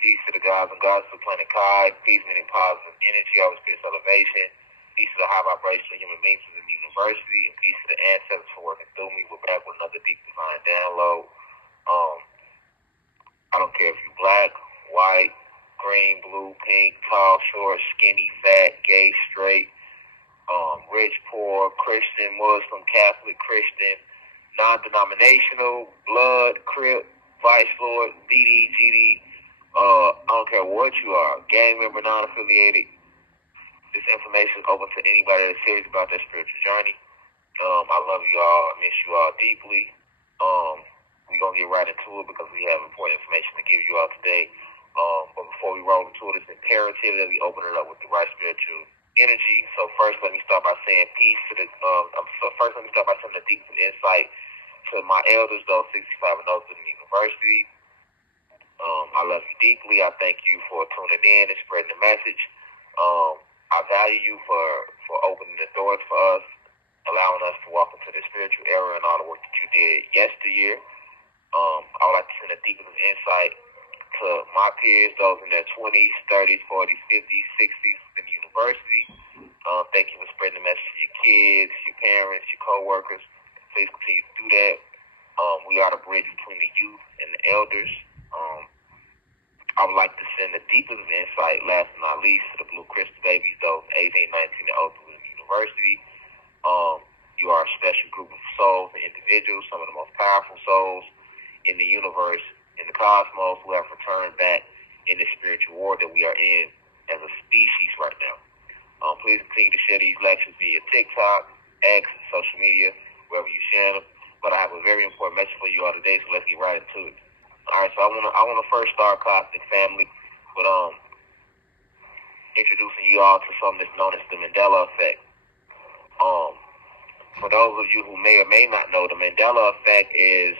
Peace to the gods and gods of the planet Kai. Peace meaning positive energy, always peace elevation. Peace to the high vibrational human beings within the university. And peace to the ancestors for working through me. We're back with another deep divine download. I don't care if you're black, white, green, blue, pink, tall, short, skinny, fat, gay, straight, rich, poor, Christian, Muslim, Catholic, Christian, non-denominational, blood, crip, vice lord, BD, GD. I don't care what you are, gang member, non-affiliated. This information is open to anybody that's serious about their spiritual journey. I love you all. I miss you all deeply. We're going to get right into it because we have important information to give you all today. But before we roll into it, it's imperative that we open it up with the right spiritual energy. So first, let me start by saying peace to the. First, let me start by sending a deep insight to my elders, those 65 and those in the university. I love you deeply. I thank you for tuning in and spreading the message. I value you for opening the doors for us, allowing us to walk into the spiritual era and all the work that you did yesteryear. I would like to send a deep insight to my peers, those in their 20s, 30s, 40s, 50s, 60s in the university. Thank you for spreading the message to your kids, your parents, your co-workers. Please continue to do that. We are the bridge between the youth and the elders. I would like to send the deepest of insight, last but not least, to the Blue Crystal babies, those 18, 19, and older in the university. You are a special group of souls and individuals, some of the most powerful souls in the universe, in the cosmos, who have returned back in the spiritual war that we are in as a species right now. Please continue to share these lectures via TikTok, X, social media, wherever you share them. But I have a very important message for you all today, so let's get right into it. All right, so I wanna first start, Cosmic Family, with introducing you all to something that's known as the Mandela effect. For those of you who may or may not know, the Mandela effect is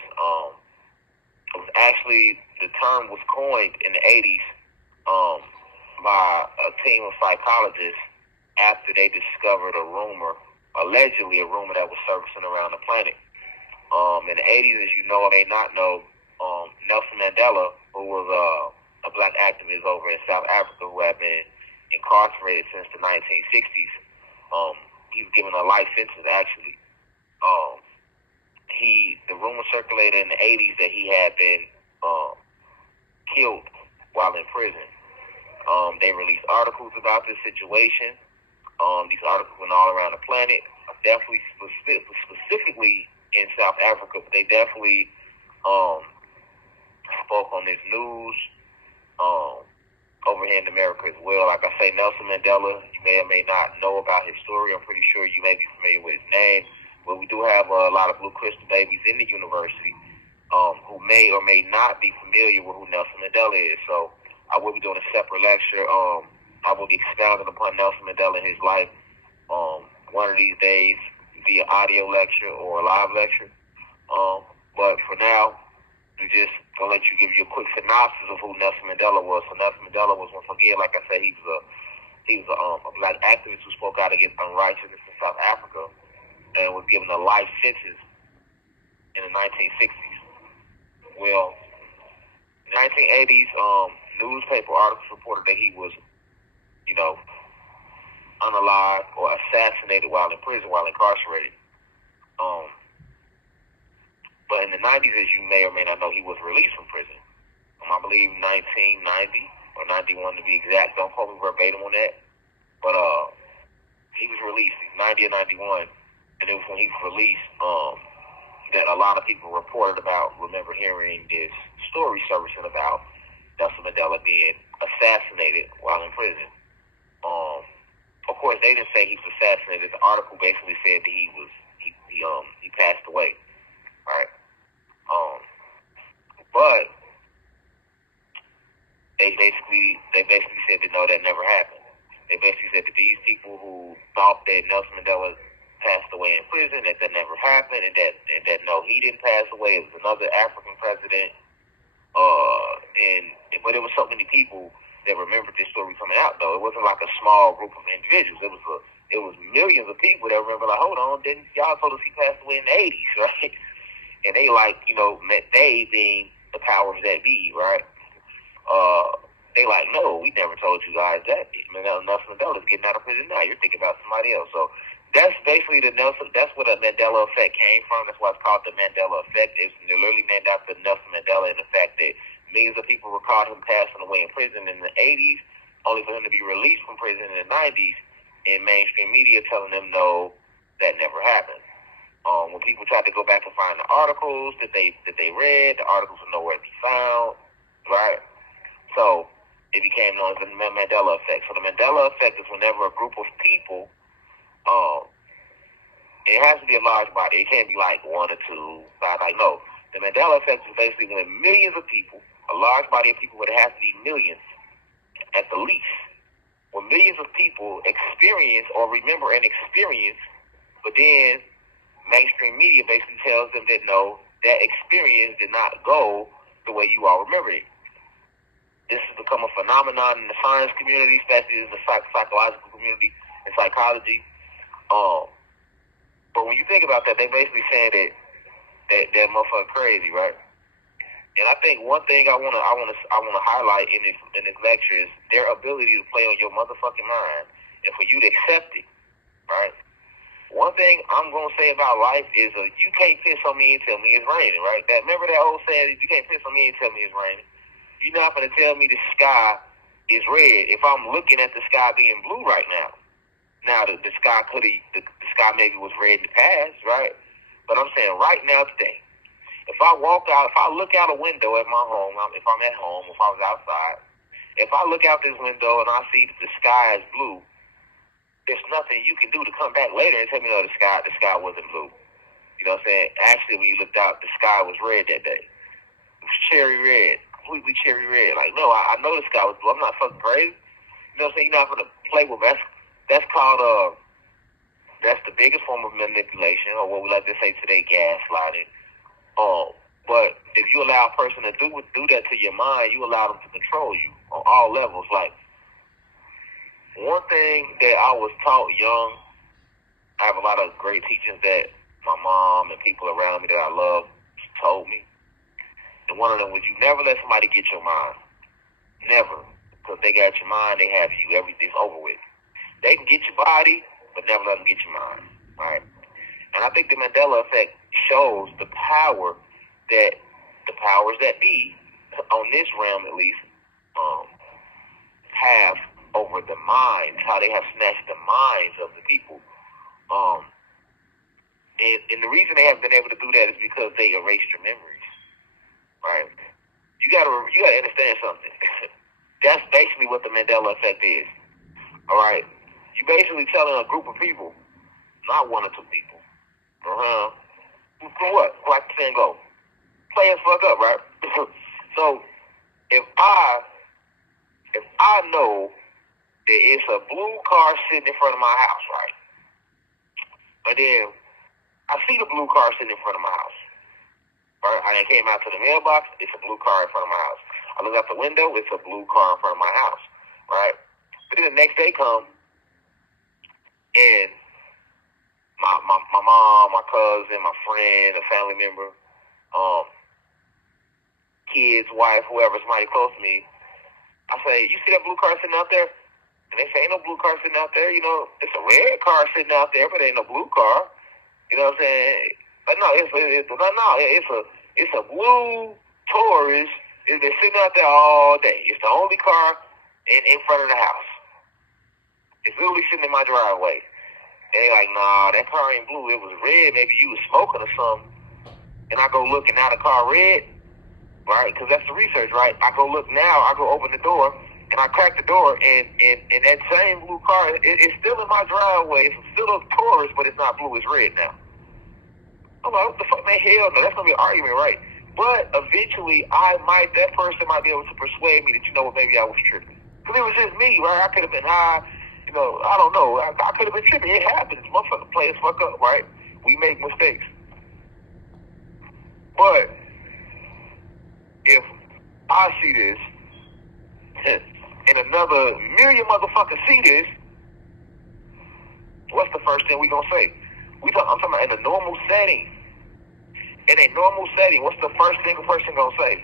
the term was coined in the 80s by a team of psychologists after they discovered allegedly a rumor that was surfacing around the planet. In the 80s, as you know or may not know, Nelson Mandela, who was a black activist over in South Africa who had been incarcerated since the 1960s, he was given a life sentence, actually. The rumor circulated in the 80s that he had been killed while in prison. They released articles about this situation. These articles went all around the planet, definitely specifically in South Africa, but they definitely spoke on this news over here in America as well. Like I say, Nelson Mandela, you may or may not know about his story. I'm pretty sure you may be familiar with his name. But we do have a lot of Blue Crystal babies in the university who may or may not be familiar with who Nelson Mandela is. So I will be doing a separate lecture. I will be expounding upon Nelson Mandela and his life one of these days via audio lecture or a live lecture. But for now, we're just going to let you give you a quick synopsis of who Nelson Mandela was. So Nelson Mandela was, once again, like I said, he was a black activist who spoke out against unrighteousness in South Africa and was given a life sentence in the 1960s. Well, in the 1980s, newspaper articles reported that he was, unalived or assassinated while in prison, while incarcerated. But in the 90s, as you may or may not know, he was released from prison. I believe 1990 or 91 to be exact. Don't quote me verbatim on that. But he was released in 90 or 91. And it was when he was released that a lot of people reported about, remember hearing this story surfacing about Nelson Mandela being assassinated while in prison. Of course, they didn't say he was assassinated. The article basically said that he passed away. Right? But they basically said that no, that never happened. They basically said that these people who thought that Nelson Mandela passed away in prison, that never happened, and that no, he didn't pass away. It was another African president. But it was so many people that remembered this story coming out. Though it wasn't like a small group of individuals. It was millions of people that remember. Like, hold on, didn't y'all told us he passed away in the 80s, right? And they they being the powers that be, right? They like, no, we never told you guys that. Nelson Mandela's getting out of prison now. You're thinking about somebody else. So that's basically that's where the Mandela effect came from. That's why it's called the Mandela effect. It's literally named after Nelson Mandela and the fact that millions of people recalled him passing away in prison in the 80s, only for him to be released from prison in the 90s, and mainstream media telling them no, that never happened. When people tried to go back and find the articles that they read, the articles were nowhere to be found, right? So it became known as the Mandela effect. So the Mandela effect is whenever a group of people, it has to be a large body. It can't be like one or two, five. Like, no. The Mandela effect is basically when millions of people, a large body of people, but it has to be millions at the least, when millions of people experience or remember an experience, but then mainstream media basically tells them that no, that experience did not go the way you all remember it. This has become a phenomenon in the science community, especially in the psychological community and psychology. But when you think about that, they basically saying that motherfucker crazy, right? And I think one thing I wanna highlight in this lecture is their ability to play on your motherfucking mind and for you to accept it, right? One thing I'm gonna say about life is you can't piss on me and tell me it's raining, right? Remember that old saying, you can't piss on me and tell me it's raining. You're not gonna tell me the sky is red if I'm looking at the sky being blue right now. Now the sky the sky maybe was red in the past, right? But I'm saying right now today, if I look out a window at my home, if I'm at home, if I was outside, if I look out this window and I see that the sky is blue, there's nothing you can do to come back later and tell me, no, the sky wasn't blue. You know what I'm saying? Actually, when you looked out, the sky was red that day. It was cherry red, completely cherry red. Like, no, I know the sky was blue. I'm not fucking crazy. You know what I'm saying? You're not going to play with that. That's called, that's the biggest form of manipulation, or what we like to say today, gaslighting. But if you allow a person to do that to your mind, you allow them to control you on all levels. Like, one thing that I was taught young, I have a lot of great teachers that my mom and people around me that I love told me. And one of them was, you never let somebody get your mind. Never. Because they got your mind, they have you. Everything's over with. They can get your body, but never let them get your mind. Right? And I think the Mandela effect shows the power that the powers that be, on this realm at least, have over the minds, how they have snatched the minds of the people. And the reason they haven't been able to do that is because they erased your memories. Right? You gotta understand something. That's basically what the Mandela effect is. All right? You basically telling a group of people, not one or two people, for what? Like the saying go, play as fuck up, right? So if I know that it's a blue car sitting in front of my house, right? But then I see the blue car sitting in front of my house. Right? I came out to the mailbox, it's a blue car in front of my house. I look out the window, it's a blue car in front of my house. Right? But then the next day comes, and my mom, my cousin, my friend, a family member, kids, wife, whoever, somebody close to me, I say, you see that blue car sitting out there? And they say, ain't no blue car sitting out there. You know, it's a red car sitting out there, but ain't no blue car. You know what I'm saying? But no, it's a blue Taurus. It's been sitting out there all day. It's the only car in front of the house. It's literally sitting in my driveway. And they like, nah, that car ain't blue. It was red. Maybe you was smoking or something. And I go look, and now the car red, right? Because that's the research, right? I go look now. I go open the door, and I crack the door, and that same blue car, it's still in my driveway. It's still a Taurus, but it's not blue. It's red now. I'm like, what the fuck, man? Hell no. That's going to be an argument, right? But eventually, that person might be able to persuade me that, you know what, maybe I was tripping. Because it was just me, right? I could have been high. You know, I don't know. I could have been tripping. It happens. Motherfuckers play as fuck up, right? We make mistakes. But if I see this and another million motherfuckers see this, what's the first thing we gonna say? I'm talking about in a normal setting. In a normal setting, what's the first thing a person gonna say?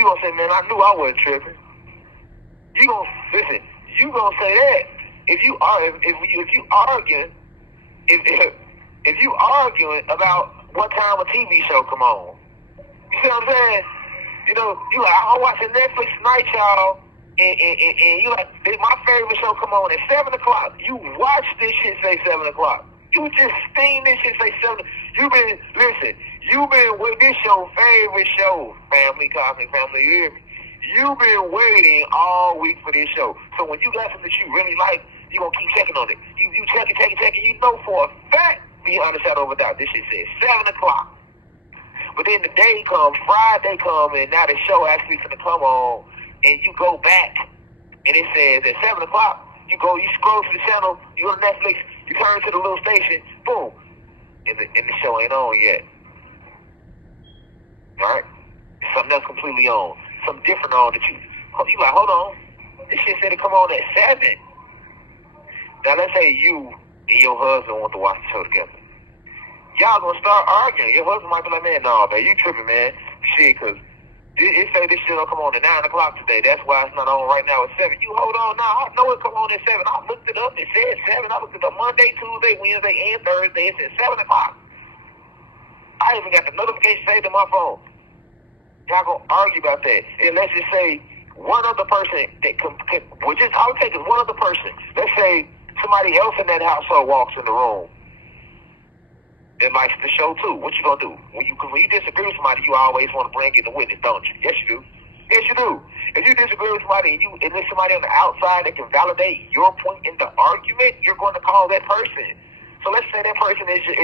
You gonna say, man, I knew I wasn't tripping. You gonna listen. You gonna say that if you arguing if you arguing about what time a TV show come on. You see what I'm saying? You know, you like, I'm watching Netflix tonight, y'all, and you like, my favorite show come on at 7 o'clock. You watch this shit say 7 o'clock. You just seen this shit say 7. You've been with this your favorite show, Family, Cosmic Family, you hear me? You've been waiting all week for this show. So when you got something that you really like, you gonna keep checking on it. You check it. You know for a fact, beyond a shadow of a doubt, this shit says 7 o'clock. But then the day comes, Friday comes, and now the show actually gonna come on, and you go back, and it says at 7 o'clock, you scroll to the channel, you go to Netflix, you turn to the little station, boom, and the show ain't on yet. Alright? Something else completely on. Something different on that you like, hold on. This shit said to come on at 7. Now let's say you and your husband want to watch the show together. Y'all gonna start arguing. Your husband might be like, man, no, man, you tripping, man. Shit, cause it say this shit don't come on at 9 o'clock today. That's why it's not on right now at 7. You hold on now. I know it come on at 7. I looked it up. It said 7. I looked it up Monday, Tuesday, Wednesday, and Thursday. It said 7 o'clock. I even got the notification saved on my phone. Y'all gonna argue about that. And let's just say one other person I'll take is one other person. Let's say somebody else in that household walks in the room that likes the show too. What you gonna do? When you disagree with somebody, you always want to bring in the witness, don't you? Yes, you do. Yes, you do. If you disagree with somebody and there's somebody on the outside that can validate your point in the argument, you're going to call that person. So let's say that person is your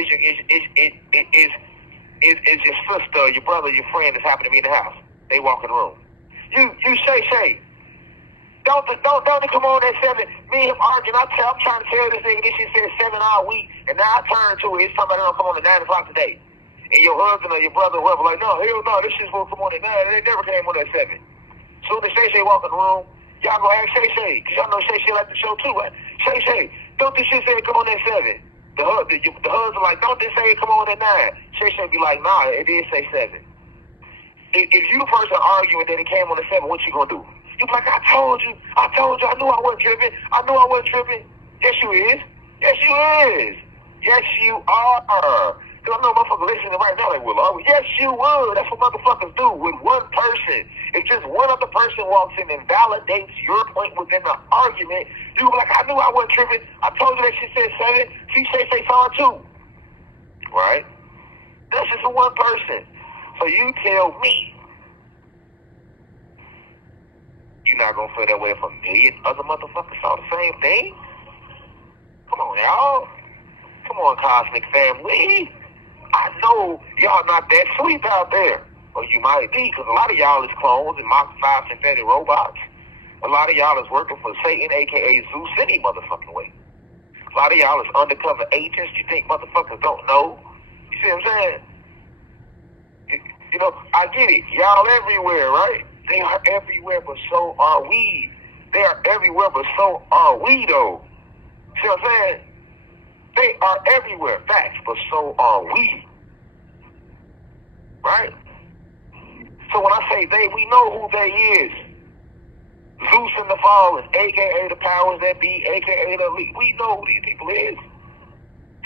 sister, your brother, your friend that's happened to be in the house. They walk in the room. You Shay. Don't come on at 7. Me and him arguing. I'm trying to tell this nigga this shit says 7 hour week, and now I turn to it. It's somebody don't come on at 9 o'clock today. And your husband or your brother or whoever like, no, hell no, this shit's supposed to come on at 9. They never came on at 7. Soon as Shay walk in the room, y'all go ask Shay, because y'all know Shay like the show too, right? Shay, don't this shit say it come on at 7? The husband like, don't this say it come on at 9? Shay be like, nah, it did say 7. If you the person arguing that it came on at 7, what you gonna do? You be like, I told you, I knew I wasn't tripping. Yes, you is. Yes, you are. Because I know motherfuckers listening right now, like, well, yes, you would. That's what motherfuckers do with one person. If just one other person walks in and validates your point within the argument, you be like, I knew I wasn't tripping. I told you that shit said 7. She say 5 too. Right? That's just for one person. So you tell me, you're not going to feel that way if a million other motherfuckers saw the same thing? Come on, y'all. Come on, Cosmic Family. I know y'all not that sweet out there. Or you might be, because a lot of y'all is clones and Mach 5 synthetic robots. A lot of y'all is working for Satan, a.k.a. Zeus, any motherfucking way. A lot of y'all is undercover agents you think motherfuckers don't know. You see what I'm saying? You know, I get it. Y'all everywhere, right? They are everywhere, but so are we. They are everywhere, but so are we, though. See what I'm saying? They are everywhere, facts, but so are we. Right? So when I say they, we know who they is. Zeus and the Fallen, a.k.a. the powers that be, a.k.a. the elite. We know who these people is.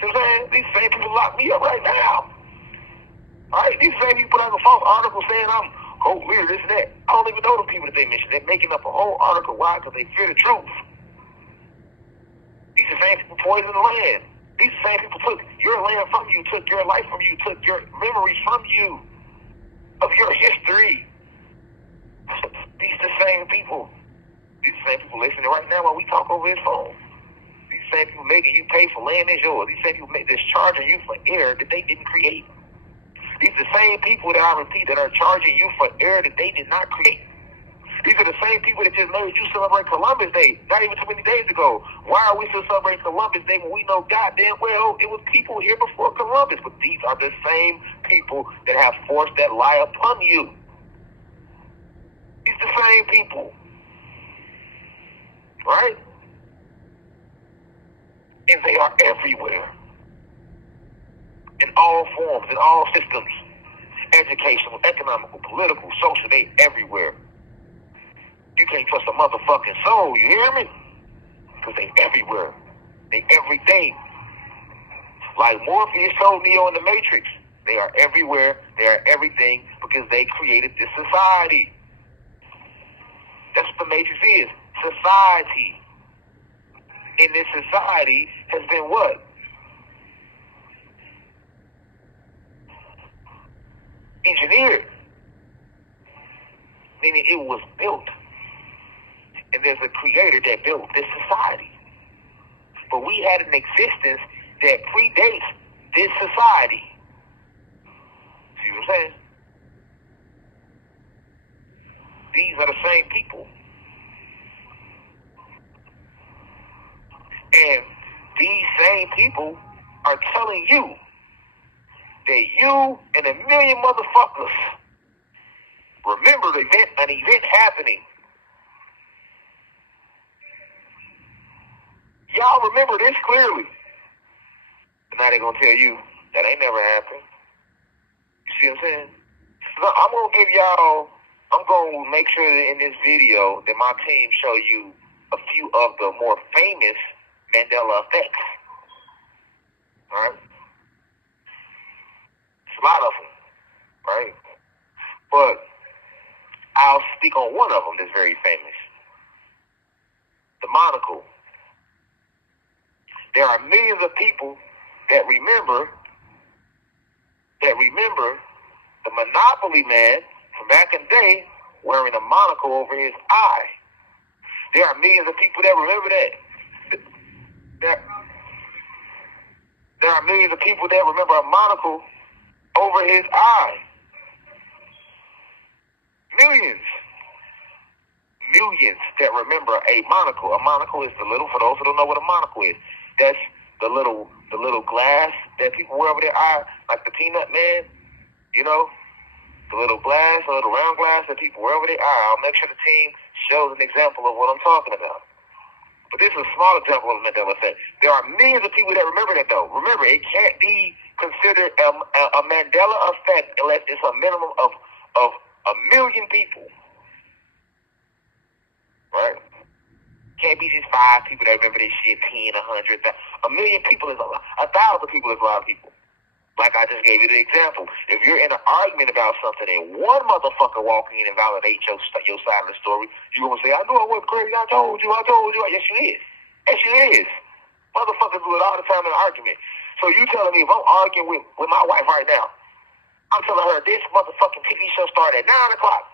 See what I'm saying? These same people lock me up right now. Right? These same people put out a false article saying I'm weird, this and that. I don't even know the people that they mentioned. They're making up a whole article. Why? Because they fear the truth. These are the same people poisoned the land. These same people took your land from you, took your life from you, took your memories from you, of your history. These the same people. These the same people listening right now while we talk over his phone. These same people making you pay for land that's yours. These same people charging you for air that they didn't create. These are the same people that I repeat that are charging you for air that they did not create. These are the same people that just made you celebrate Columbus Day not even too many days ago. Why are we still celebrating Columbus Day when we know goddamn well it was people here before Columbus? But these are the same people that have forced that lie upon you. These are the same people. Right? And they are everywhere. In all forms, in all systems. educational, economical, political, social, they everywhere. You can't trust a motherfucking soul, you hear me? Because they everywhere. They everything. Like Morpheus told Neo in the Matrix, they are everywhere, they are everything, because they created this society. That's what the Matrix is. Society. And this society has been what? Engineered. Meaning it was built. And there's a creator that built this society. But we had an existence that predates this society. See what I'm saying? These are the same people. And these same people are telling you that you and a million motherfuckers remember an event happening. Y'all remember this clearly. And now they're going to tell you that ain't never happened. You see what I'm saying? So I'm going to make sure that in this video that my team show you a few of the more famous Mandela effects. Alright? It's a lot of them. Right? But I'll speak on one of them that's very famous. The monocle. There are millions of people that remember the Monopoly man from back in the day wearing a monocle over his eye. There are millions of people that remember that. There are millions of people that remember a monocle over his eye. Millions that remember a monocle. A monocle is for those who don't know what a monocle is, that's the little glass that people wear over their eye, like the Peanut Man, you know, the little round glass that people wear over their eye. I'll make sure the team shows an example of what I'm talking about. But this is a small example of the Mandela effect. There are millions of people that remember that, though. Remember, it can't be considered a Mandela effect unless it's a minimum of a million people. Right? Can't be just 5 people that remember this shit, 10, 100. A million people is a lot. 1,000 people is a lot of people. Like I just gave you the example. If you're in an argument about something and one motherfucker walking in and validate your side of the story, you're going to say, I knew I wasn't crazy. I told you. Yes, you is. Yes, you is. Motherfuckers do it all the time in an argument. So you telling me if I'm arguing with my wife right now, I'm telling her this motherfucking TV show started at 9 o'clock.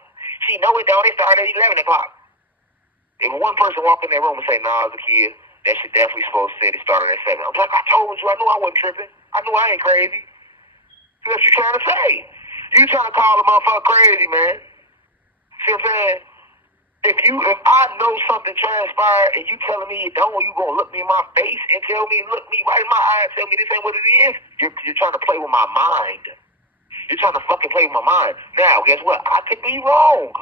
She know it, don't. It started at 11 o'clock. If one person walk in that room and say, nah, as a kid, that shit definitely supposed to say it started at 7. I'm like, I told you. I knew I wasn't tripping. I knew I ain't crazy. See what you trying to say? You trying to call a motherfucker crazy, man. See what I'm saying? If I know something transpired and you telling me you don't, you gonna look me in my face and look me right in my eye and tell me this ain't what it is, you're trying to play with my mind. You're trying to fucking play with my mind. Now, guess what? I could be wrong.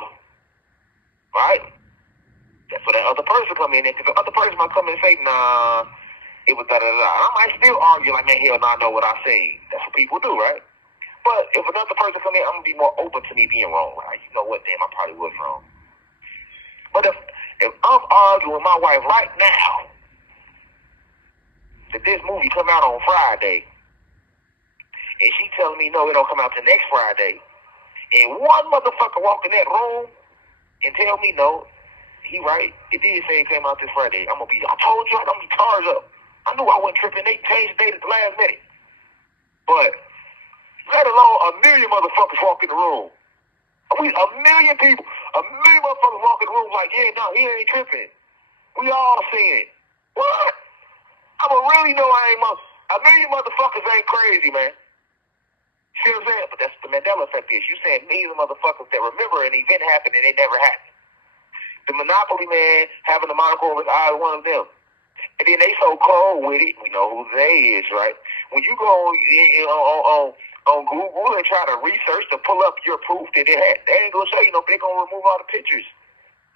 Right? That's where that other person come in. Because the other person might come in and say, nah, it was da-da-da-da. I might still argue like, man, hell no, I know what I seen. That's what people do, right? But if another person come in, I'm going to be more open to me being wrong. Right? You know what, damn, I probably was wrong. But if I'm arguing with my wife right now that this movie come out on Friday, and she telling me, no, it don't come out till next Friday, and one motherfucker walk in that room and tell me, no, he right, it did say it came out this Friday, I told you, I'm going to be charged up. I knew I wasn't tripping. They changed the date at the last minute. But let alone a million motherfuckers walk in the room. A million people, a million motherfuckers walk in the room like, yeah, no, he ain't tripping. We all see it. What? I'ma really know a million motherfuckers ain't crazy, man. See what I'm saying? But that's the Mandela effect is. You saying millions of motherfuckers that remember an event happened and it never happened. The Monopoly man having a monocle over his eye is one of them. And then they so cold with it, we know who they is, right? When you go on Google and try to research to pull up your proof that they ain't gonna show you, they're gonna remove all the pictures.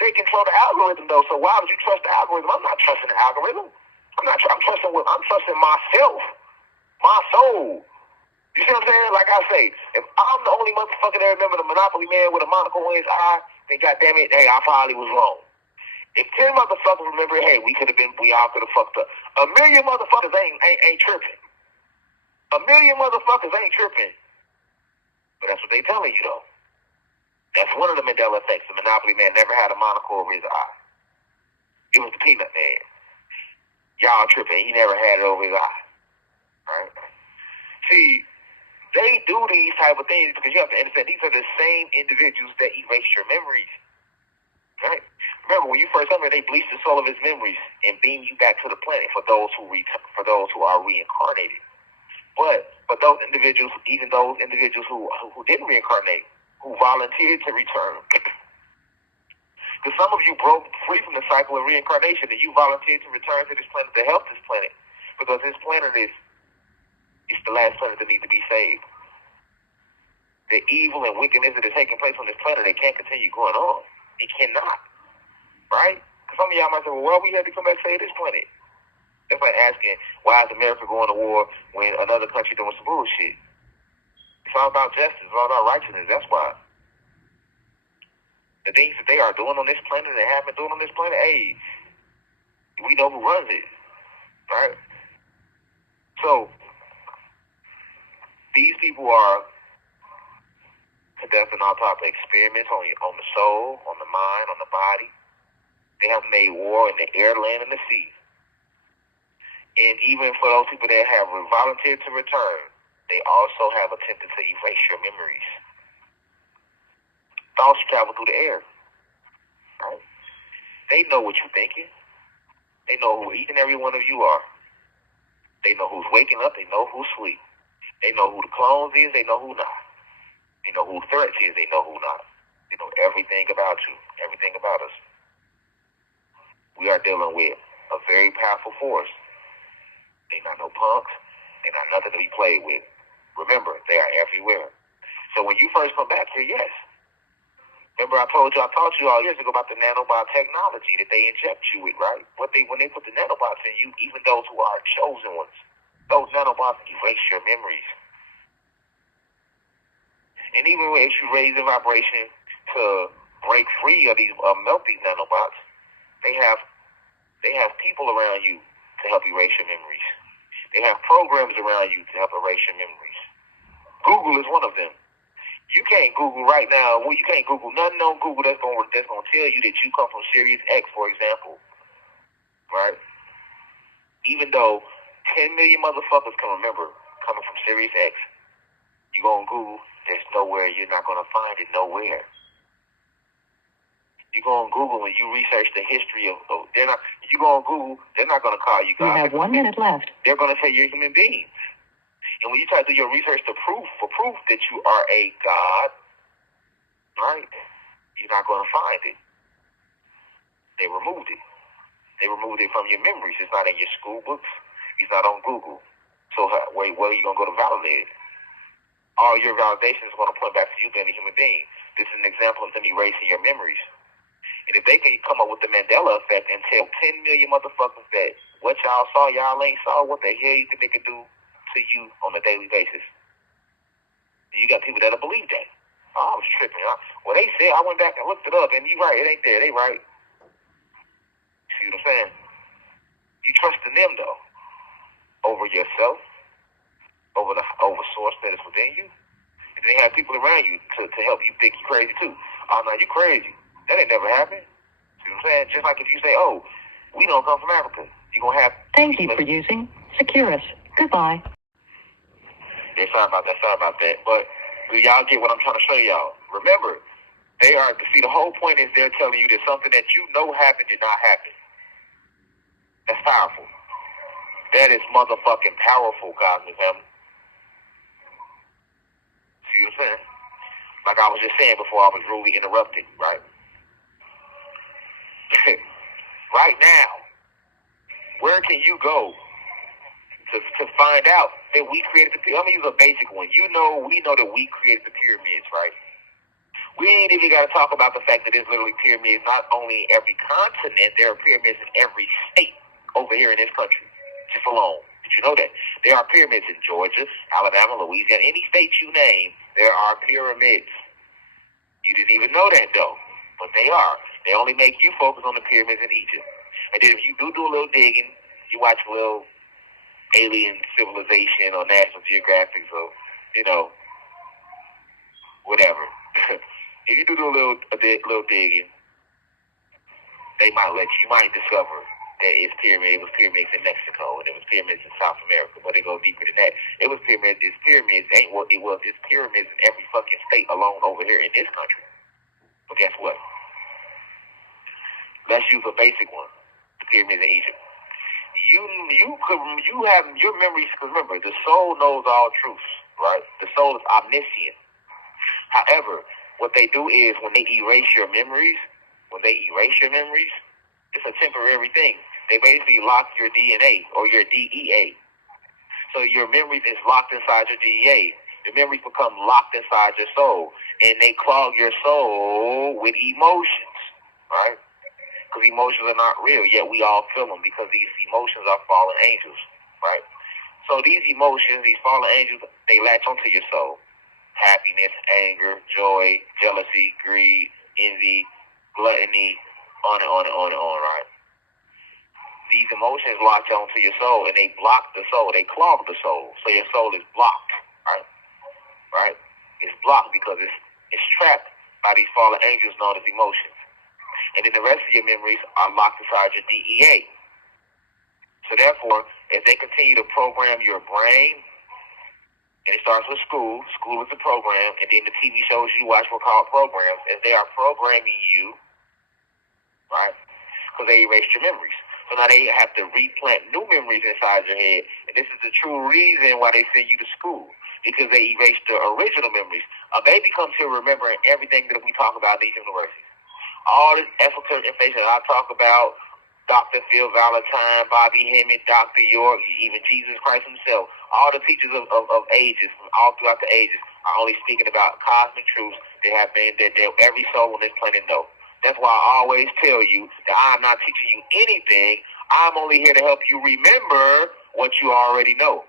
They control the algorithm though, so why would you trust the algorithm? I'm not trusting the algorithm. I'm trusting myself, my soul. You see what I'm saying? Like I say, if I'm the only motherfucker that remember the Monopoly man with a monocle on his eye, then goddamn it, hey, I probably was wrong. If 10 motherfuckers remember, hey, we all could have fucked up. A million motherfuckers ain't tripping. A million motherfuckers ain't tripping. But that's what they telling you though. That's one of the Mandela effects. The Monopoly man never had a monocle over his eye. It was the peanut man. Y'all tripping. He never had it over his eye. Right? See, they do these type of things because you have to understand these are the same individuals that erase your memories. Right? Remember, when you first come here, they bleach the soul of his memories and beam you back to the planet for those who are reincarnated. But those individuals, even those individuals who didn't reincarnate, who volunteered to return, because some of you broke free from the cycle of reincarnation and you volunteered to return to this planet to help this planet, because this planet is the last planet that needs to be saved. The evil and wickedness that is taking place on this planet, it can't continue going on. It cannot. Right? Because some of y'all might say, well, why we had to come back and save this planet? That's like asking, why is America going to war when another country doing some bullshit? It's all about justice. It's all about righteousness. That's why. The things that they are doing on this planet and have been doing on this planet, hey, we know who runs it. Right? So, these people are conducting all type of experiments on the soul, on the mind, on the body. They have made war in the air, land, and the sea. And even for those people that have volunteered to return, they also have attempted to erase your memories. Thoughts travel through the air. Right? They know what you're thinking. They know who each and every one of you are. They know who's waking up. They know who's asleep. They know who the clones is. They know who not. They know who threats is. They know who not. They know everything about you. Everything about us. We are dealing with a very powerful force. They not no punks. They not nothing to be played with. Remember, they are everywhere. So when you first come back here, yes. Remember I taught you all years ago about the nanobot technology that they inject you with, right? When they put the nanobots in you, even those who are chosen ones, those nanobots erase your memories. And even if you raise the vibration to break free of these, melt these nanobots, they have people around you to help erase your memories. They have programs around you to help erase your memories. Google is one of them. You can't Google right now. Well, you can't Google nothing on Google that's gonna tell you that you come from Sirius X, for example. Right? Even though 10 million motherfuckers can remember coming from Sirius X, you go on Google, there's nowhere, you're not gonna find it nowhere. You go on Google and you research the history of you go on Google, they're not gonna call you God. You have 1 minute left. They're gonna say you're human beings. And when you try to do your research for proof that you are a God, right, you're not gonna find it. They removed it. They removed it from your memories. It's not in your school books. It's not on Google. So where are you gonna go to validate it? All your validation is gonna point back to you being a human being. This is an example of them erasing your memories. And if they can come up with the Mandela effect and tell 10 million motherfuckers that what y'all saw, y'all ain't saw, what the hell you think they could do to you on a daily basis? And you got people that'll believe that. Oh, I was tripping. Well, they said, I went back and looked it up, and you right, it ain't there. They right. See what I'm saying? You trusting them, though, over yourself, over source that is within you. And they have people around you to help you think you crazy, too. Oh, no, you crazy. That ain't never happened. See what I'm saying? Just like if you say, oh, we don't come from Africa. You're going to have... Thank you for using Securus. Goodbye. Yeah, sorry about that. But do y'all get what I'm trying to show y'all? Remember, the whole point is they're telling you that something that you know happened did not happen. That's powerful. That is motherfucking powerful, cosmic family. See what I'm saying? Like I was just saying before I was rudely interrupted, right? Right now, where can you go to find out that we created the pyramids? I'm going to use a basic one. We know that we created the pyramids, right? We ain't even got to talk about the fact that there's literally pyramids not only in every continent, there are pyramids in every state over here in this country, just alone. Did you know that? There are pyramids in Georgia, Alabama, Louisiana, any state you name, there are pyramids. You didn't even know that, though. But they are. They only make you focus on the pyramids in Egypt. And then if you do a little digging, you watch a little alien civilization on National Geographic, so, whatever. If you do a little digging, you might discover that it was pyramids in Mexico, and it was pyramids in South America, but it goes deeper than that. It's pyramids ain't what it was. It's pyramids in every fucking state alone over here in this country. But guess what? Let's use a basic one. The pyramids in Egypt. You have your memories, because remember, the soul knows all truths, right? The soul is omniscient. However, what they do is when they erase your memories, it's a temporary thing. They basically lock your DNA or your DEA. So your memories is locked inside your DEA. Your memories become locked inside your soul, and they clog your soul with emotions, right? Because emotions are not real, yet we all feel them because these emotions are fallen angels, right? So these emotions, these fallen angels, they latch onto your soul. Happiness, anger, joy, jealousy, greed, envy, gluttony, on and on and on and on, right? These emotions latch onto your soul, and they block the soul. They clog the soul. So your soul is blocked, right? It's blocked because it's trapped by these fallen angels known as emotions. And then the rest of your memories are locked inside your DEA. So therefore, as they continue to program your brain, and it starts with school. School is a program, and then the TV shows you watch were called programs, as they are programming you, right? Because they erased your memories. So now they have to replant new memories inside your head, and this is the true reason why they send you to school, because they erased the original memories. A baby comes here remembering everything that we talk about at these universities. All this esoteric information that I talk about, Dr. Phil Valentine, Bobby Hemmett, Dr. York, even Jesus Christ himself, all the teachers of ages, from all throughout the ages, are only speaking about cosmic truths that every soul on this planet knows. That's why I always tell you that I'm not teaching you anything. I'm only here to help you remember what you already know,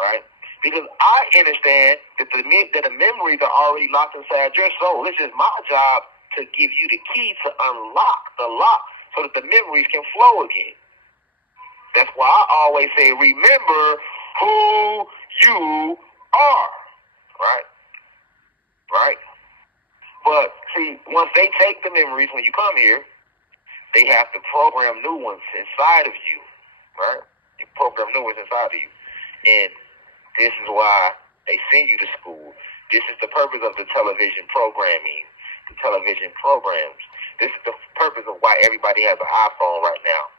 right? Because I understand that the memories are already locked inside your soul. It's just my job to give you the key to unlock the lock so that the memories can flow again. That's why I always say, remember who you are, right? Right? But see, once they take the memories when you come here, they have to program new ones inside of you, right? You program new ones inside of you. And this is why they send you to school. This is the purpose of the television programming, the television programs. This is the purpose of why everybody has an iPhone right now.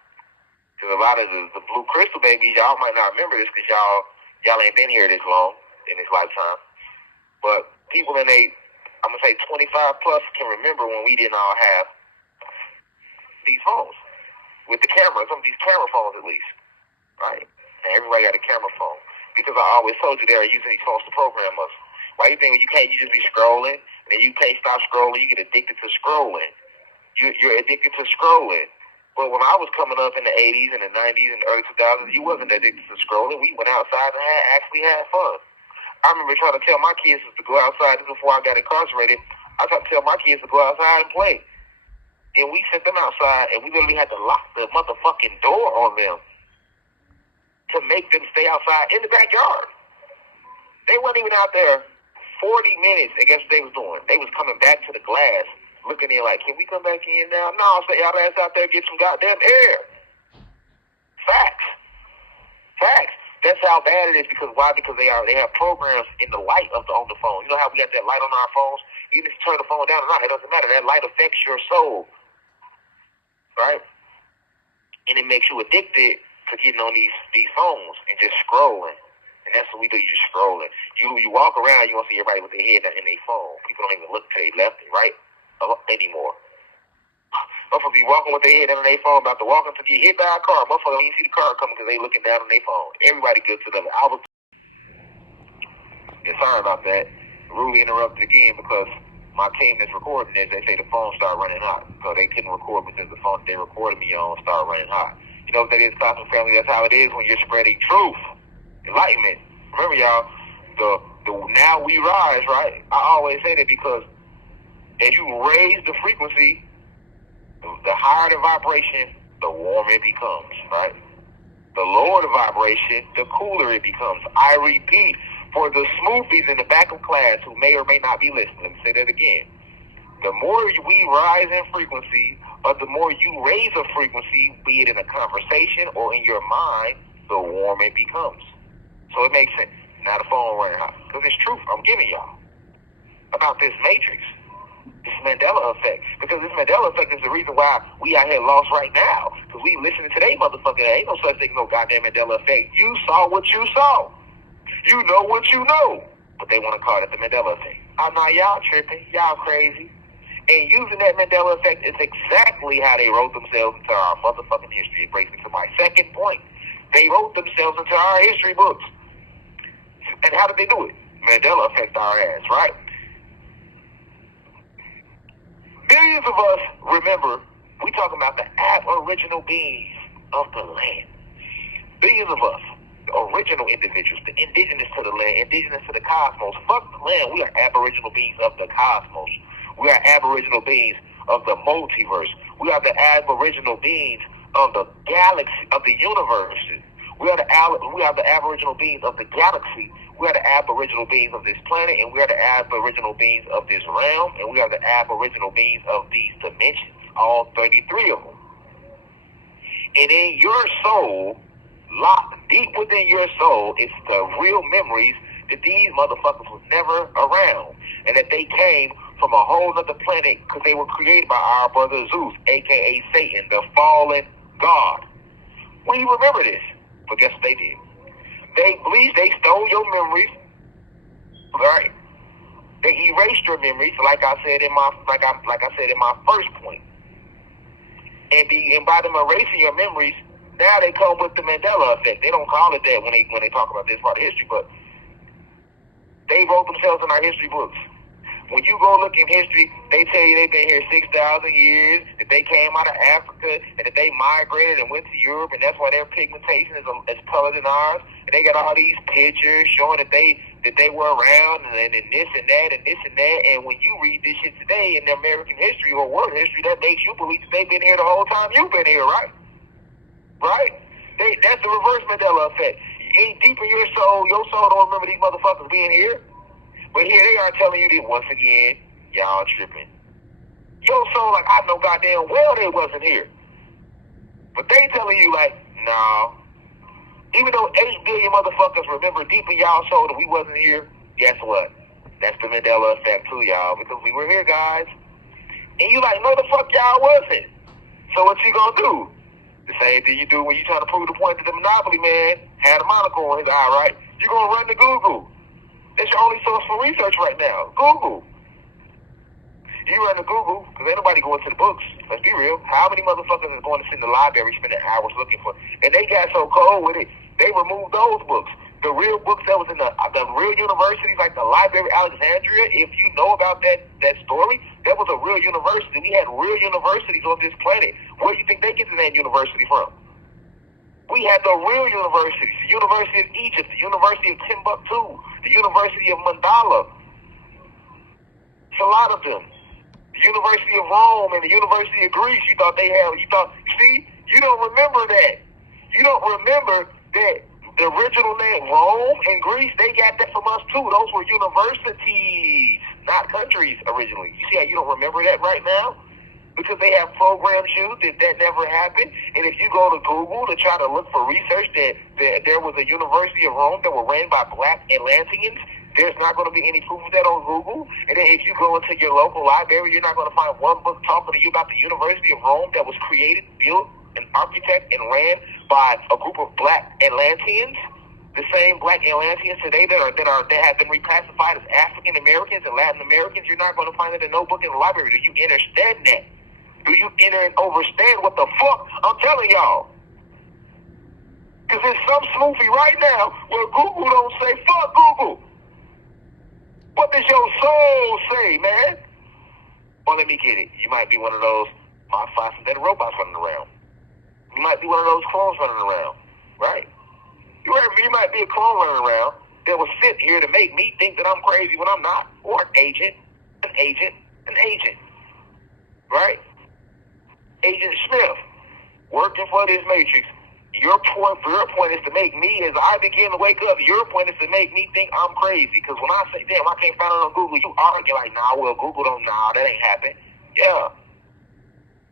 Because a lot of the blue crystal babies, y'all might not remember this because y'all ain't been here this long in this lifetime. But people in I'm going to say 25 plus can remember when we didn't all have these phones with the cameras, some of these camera phones at least, right? And everybody got a camera phone. Because I always told you they are using these phones to program us. Why you think you just be scrolling, and then you can't stop scrolling, you get addicted to scrolling. You're addicted to scrolling. But when I was coming up in the 80s and the 90s and the early 2000s, you wasn't addicted to scrolling. We went outside and actually had fun. I remember trying to tell my kids to go outside before I got incarcerated. I tried to tell my kids to go outside and play. And we sent them outside, and we literally had to lock the motherfucking door on them to make them stay outside in the backyard. They weren't even out there 40 minutes, and guess what they was doing? They was coming back to the glass, looking in like, can we come back in now? No, so y'all ass out there get some goddamn air. Facts. That's how bad it is. Because why? Because they have programs in the light on the phone. You know how we got that light on our phones? You just turn the phone down or not, it doesn't matter. That light affects your soul, right? And it makes you addicted to getting on these phones and just scrolling. And that's what we do. You just scrolling. You walk around, you want to see everybody with their head in their phone. People don't even look to their left and right anymore. Motherfuckers be walking with their head down on their phone, about to walk to get hit by a car. Motherfuckers don't even see the car coming because they looking down on their phone. Everybody good to them. Sorry about that. Rudely interrupted again because my team that's recording this, they say the phone started running hot. So they couldn't record me since the phone they recorded me on started running hot. You know what that is, Cosmic Family? That's how it is when you're spreading truth, enlightenment. Remember, y'all, the now we rise, right? I always say that because as you raise the frequency, the higher the vibration, the warmer it becomes, right? The lower the vibration, the cooler it becomes. I repeat, for the smoothies in the back of class who may or may not be listening, let me say that again. The more we rise in frequency, or the more you raise a frequency, be it in a conversation or in your mind, the warmer it becomes. So it makes sense. Now the phone running hot. Because it's truth I'm giving y'all about this matrix. This Mandela effect. Because this Mandela effect is the reason why we out here lost right now. Because we listening to they motherfucker. There ain't no such thing, no goddamn Mandela effect. You saw what you saw. You know what you know. But they want to call it the Mandela effect. Oh, no, y'all tripping. Y'all crazy. And using that Mandela effect is exactly how they wrote themselves into our motherfucking history. It brings me to my second point. They wrote themselves into our history books. And how did they do it? Mandela effect our ass, right? Billions of us, remember, we talking about the aboriginal beings of the land. Billions of us, the original individuals, the indigenous to the land, indigenous to the cosmos. Fuck the land, we are aboriginal beings of the cosmos. We are aboriginal beings of the multiverse. We are the aboriginal beings of the galaxy, of the universe. We are the aboriginal beings of the galaxy. We are the aboriginal beings of this planet, and we are the aboriginal beings of this realm, and we are the aboriginal beings of these dimensions, all 33 of them. And in your soul, locked deep within your soul, is the real memories that these motherfuckers was never around, and that they came from a whole other planet because they were created by our brother Zeus, a.k.a. Satan, the fallen god. We remember this, but guess what they did? They bleached, they stole your memories, right? They erased your memories, like I said in my first point. And by them erasing your memories, now they come with the Mandela effect. They don't call it that when they talk about this part of history, but they wrote themselves in our history books. When you go look in history, they tell you they've been here 6,000 years, that they came out of Africa, and that they migrated and went to Europe, and that's why their pigmentation is colored than ours. And they got all these pictures showing that they were around, and this and that, and this and that. And when you read this shit today in the American history or world history, that makes you believe that they've been here the whole time you've been here, right? Right? That's the reverse Mandela effect. Deep in your soul don't remember these motherfuckers being here. But here they are telling you that once again, y'all tripping. Your soul, like, I know goddamn well they wasn't here. But they telling you, like, no. Even though 8 billion motherfuckers remember deep in y'all soul that we wasn't here, guess what? That's the Mandela effect too, y'all, because we were here, guys. And you like, no, the fuck y'all wasn't. So what you gonna do? The same thing you do when you trying to prove the point that the Monopoly man had a monocle on his eye, right? You gonna run to Google. That's your only source for research right now. Google. You run to Google, because ain't nobody going to the books. Let's be real. How many motherfuckers is going to sit in the library spending hours looking for? And they got so cold with it, they removed those books. The real books that was in the real universities, like the Library of Alexandria, if you know about that story, that was a real university. We had real universities on this planet. Where do you think they get the name university from? We had the real universities, the University of Egypt, the University of Timbuktu, the University of Mandela. It's a lot of them. The University of Rome and the University of Greece, you don't remember that. You don't remember that the original name, Rome and Greece, they got that from us too. Those were universities, not countries originally. You see how you don't remember that right now? Because they have programs that never happened. And if you go to Google to try to look for research that there was a University of Rome that were ran by black Atlanteans, there's not going to be any proof of that on Google. And then if you go into your local library, you're not going to find one book talking to you about the University of Rome that was created, built, and architect and ran by a group of black Atlanteans. The same black Atlanteans today that have been reclassified as African Americans and Latin Americans. You're not going to find it in no book in the library. Do you understand that? Do you enter and understand what the fuck I'm telling y'all? Because there's some smoothie right now where Google don't say, fuck Google. What does your soul say, man? Well, let me get it. You might be one of those modified synthetic robots running around. You might be one of those clones running around, right? You heard me? You might be a clone running around that will sit here to make me think that I'm crazy when I'm not, or an agent, right? Agent Smith, working for this matrix. Your point is to make me, as I begin to wake up, your point is to make me think I'm crazy. Because when I say, damn, I can't find it on Google, you argue like, nah, well, Google don't, nah, that ain't happened. Yeah.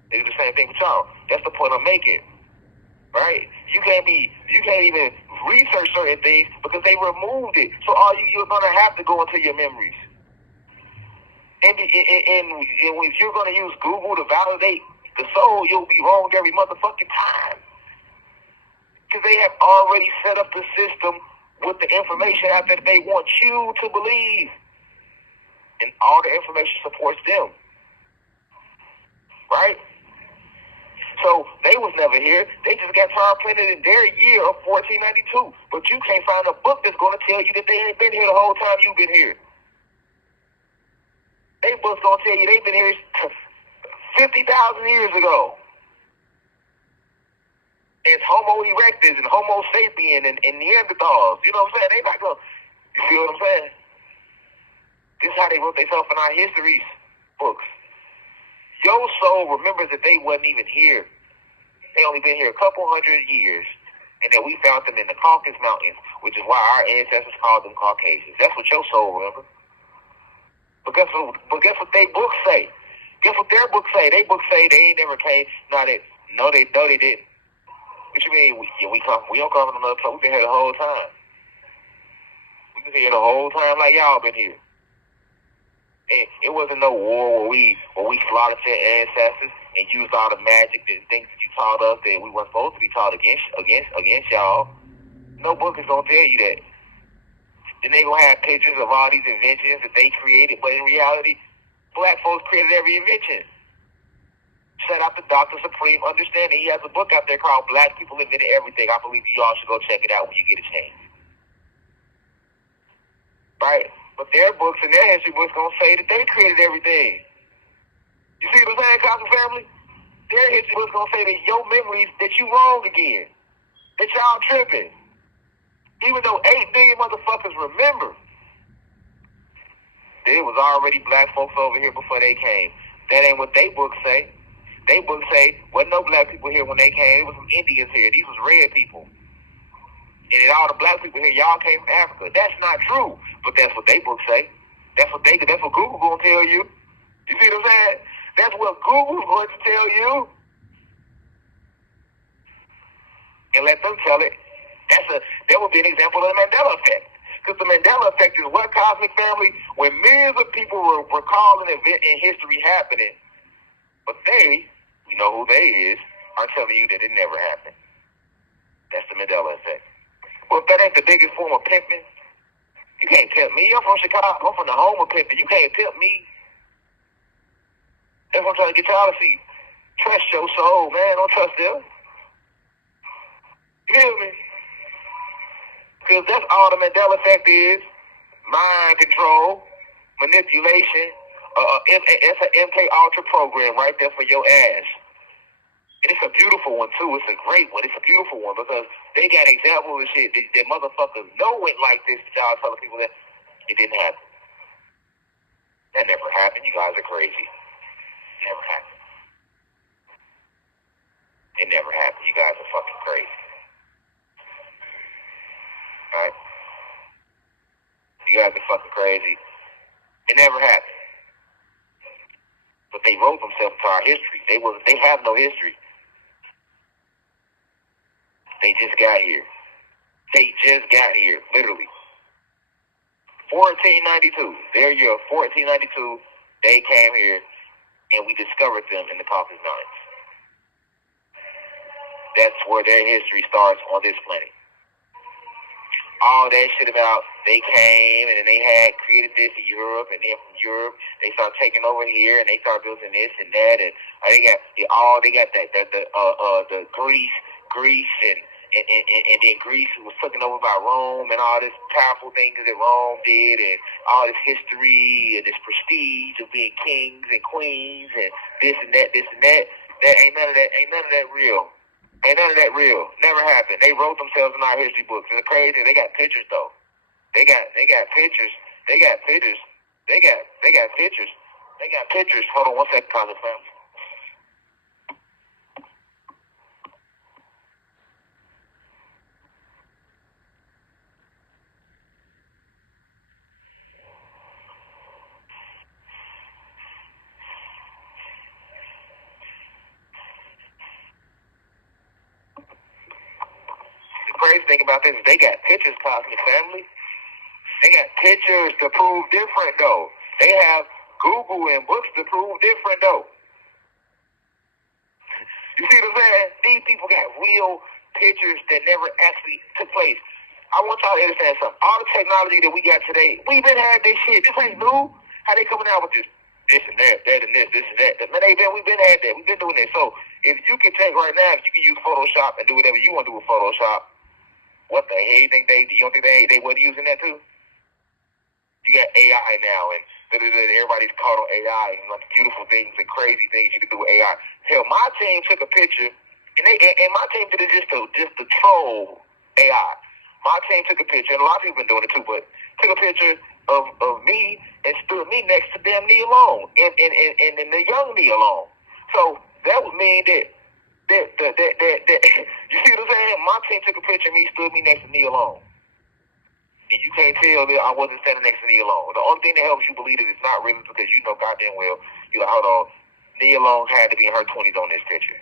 They do the same thing with y'all. That's the point I'm making. Right? You can't even research certain things because they removed it. So you're gonna have to go into your memories. And if you're gonna use Google to validate the soul, you'll be wrong every motherfucking time. Because they have already set up the system with the information out there that they want you to believe. And all the information supports them. Right? So they was never here. They just got transplanted in their year of 1492. But you can't find a book that's going to tell you that they ain't been here the whole time you've been here. They book's going to tell you they've been here 50,000 years ago. It's Homo erectus and Homo sapien and Neanderthals. You know what I'm saying? They not going to, you see what I'm saying? This is how they wrote themselves in our history books. Your soul remembers that they wasn't even here. They only been here a couple hundred years. And then we found them in the Caucasus Mountains, which is why our ancestors called them Caucasians. That's what your soul remembers. But guess what they books say? Guess what their books say? They books say they ain't never came. No, they didn't. What you mean? We don't come from another place. We've been here the whole time. We've been here the whole time like y'all been here. And it wasn't no war where we slaughtered your ancestors and used all the magic and things that you taught us that we weren't supposed to be taught against y'all. No book is gonna tell you that. Then they gonna have pictures of all these inventions that they created, but in reality, black folks created every invention. Shout out to Dr. Supreme Understanding. He has a book out there called Black People Invented Everything. I believe you all should go check it out when you get a chance. Right? But their books and their history books gonna say that they created everything. You see what I'm saying, Cosmo family? Their history books gonna say that your memories, that you wrong again. That y'all tripping. Even though 8 billion motherfuckers remember, there was already black folks over here before they came. That ain't what they books say. They books say, wasn't no black people here when they came. It was some Indians here. These was red people. And then all the black people here, y'all came from Africa. That's not true. But that's what they books say. That's what Google gonna tell you. You see what I'm saying? That's what Google's going to tell you. And let them tell it. That would be an example of the Mandela effect. Because the Mandela effect is what, cosmic family? When millions of people were recalling an event in history happening, but they, we know who they is, are telling you that it never happened. That's the Mandela effect. Well, if that ain't the biggest form of pimping, you can't pimp me. I'm from Chicago. I'm from the home of pimping. You can't pimp me. That's what I'm trying to get y'all to see. Trust your soul, man. Don't trust them. You feel me? Because that's all the Mandela effect is. Mind control, manipulation. It's an MK Ultra program right there for your ass. And it's a beautiful one, too. It's a great one. It's a beautiful one because they got examples of shit that motherfuckers know it like this. Y'all telling people that it didn't happen. That never happened. You guys are crazy. Never happened. It never happened. You guys are fucking crazy. Right? You guys are fucking crazy. It never happened. But they wrote themselves to our history. They have no history. They just got here. They just got here, literally. 1492. Their year of 1492, they came here and we discovered them in the Caucasus Mountains. That's where their history starts on this planet. All that shit about they came and then they had created this in Europe, and then from Europe they started taking over here and they started building this and that, and they got the Greece and then Greece was taken over by Rome and all this powerful things that Rome did and all this history and this prestige of being kings and queens and this and that. That ain't none of that real. Ain't none of that real. Never happened. They wrote themselves in our history books. It's crazy. They got pictures though. They got pictures. They got pictures. They got pictures. They got pictures. Hold on one second, College family. The crazy thing about this is they got pictures, Cosmic family. They got pictures to prove different though. They have Google and books to prove different though. You see what I'm saying? These people got real pictures that never actually took place. I want y'all to understand something. All the technology that we got today, we've been had this shit. This ain't new. How they coming out with this and that and this and that. Man, we've been had that. We've been doing this. So if you can take right now, if you can use Photoshop and do whatever you want to do with Photoshop, what the hell you think you don't think they wasn't using that too? You got AI now, and everybody's caught on AI and like beautiful things and crazy things you can do with AI. Hell, my team took a picture, and my team did it just to troll AI. My team took a picture, and a lot of people been doing it too, but took a picture of me and stood me next to damn Nia Long and the young Nia Long. So that would mean that you see what I'm saying? My team took a picture of me, stood me next to Nia Long. And you can't tell that I wasn't standing next to Nia Long. The only thing that helps you believe that it's not real is because you know goddamn well, you're like, hold on, Nia Long had to be in her 20s on this picture.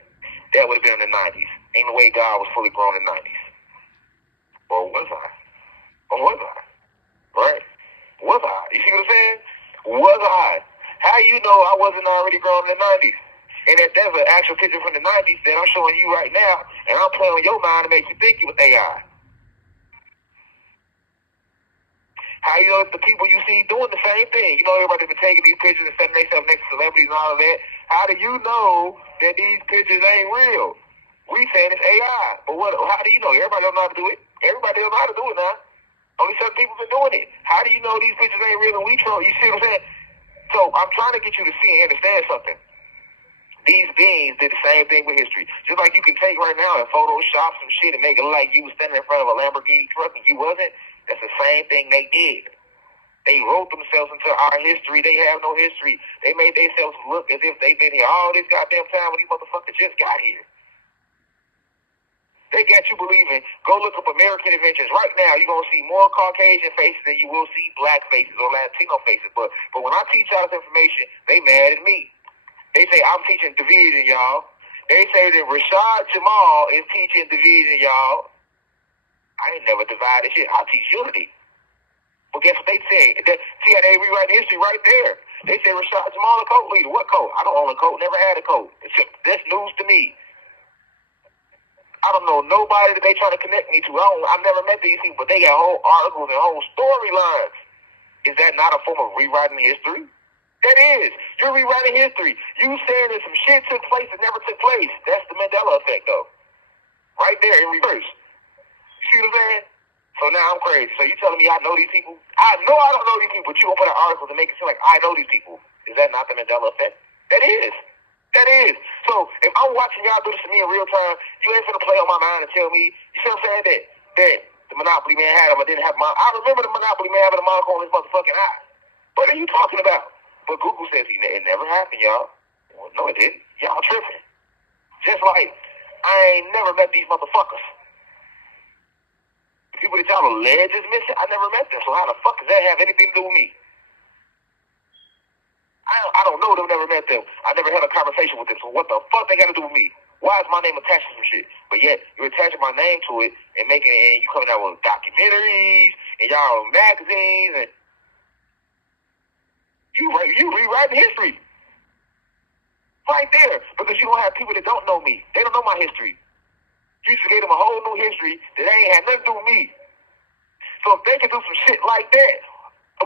That would have been in the 90s. Ain't no way God was fully grown in the 90s. Or was I? Right? Was I? You see what I'm saying? Was I? How you know I wasn't already grown in the 90s? And if that's an actual picture from the 90s that I'm showing you right now, and I'm playing on your mind to make you think it was AI. How you know if the people you see doing the same thing? You know everybody's been taking these pictures and setting themselves next to celebrities and all of that. How do you know that these pictures ain't real? We saying it's AI. But what? How do you know? Everybody don't know how to do it. Everybody don't know how to do it now. Only certain people been doing it. How do you know these pictures ain't real and we troll? You see what I'm saying? So I'm trying to get you to see and understand something. These beings did the same thing with history. Just like you can take right now and Photoshop some shit and make it like you was standing in front of a Lamborghini truck and you wasn't. That's the same thing they did. They wrote themselves into our history. They have no history. They made themselves look as if they've been here all this goddamn time when these motherfuckers just got here. They got you believing. Go look up American Inventions. Right now, you're going to see more Caucasian faces than you will see black faces or Latino faces. But when I teach y'all this information, they mad at me. They say I'm teaching division, y'all. They say that Rashad Jamal is teaching division, y'all. I ain't never divided shit. I teach unity. But guess what they say? See how they rewrite history right there. They say Rashad Jamal a cult leader. What cult? I don't own a cult. Never had a cult. That's news to me. I don't know nobody that they trying to connect me to. I've never met these people, but they got whole articles and whole storylines. Is that not a form of rewriting history? That is. You're rewriting history. You saying that some shit took place that never took place. That's the Mandela effect, though. Right there in reverse. You see what I'm saying? So now I'm crazy. So you telling me I know these people? I know I don't know these people, but you open an article to make it seem like I know these people. Is that not the Mandela effect? That is. That is. So if I'm watching y'all do this to me in real time, you ain't finna play on my mind and tell me, you see what I'm saying, that the Monopoly man had him or didn't have mine. I remember the Monopoly man having a monocle on his motherfucking eye. What are you talking about? But Google says it never happened, y'all. Well, no, it didn't. Y'all tripping. Just like I ain't never met these motherfuckers. The people that y'all allege is missing, I never met them. So how the fuck does that have anything to do with me? I don't know them, never met them. I never had a conversation with them. So what the fuck they got to do with me? Why is my name attached to some shit? But yet you're attaching my name to it and making it, and you coming out with documentaries and y'all magazines and you rewriting history. Right there. Because you don't have people that don't know me. They don't know my history. You just gave them a whole new history that ain't had nothing to do with me. So if they can do some shit like that,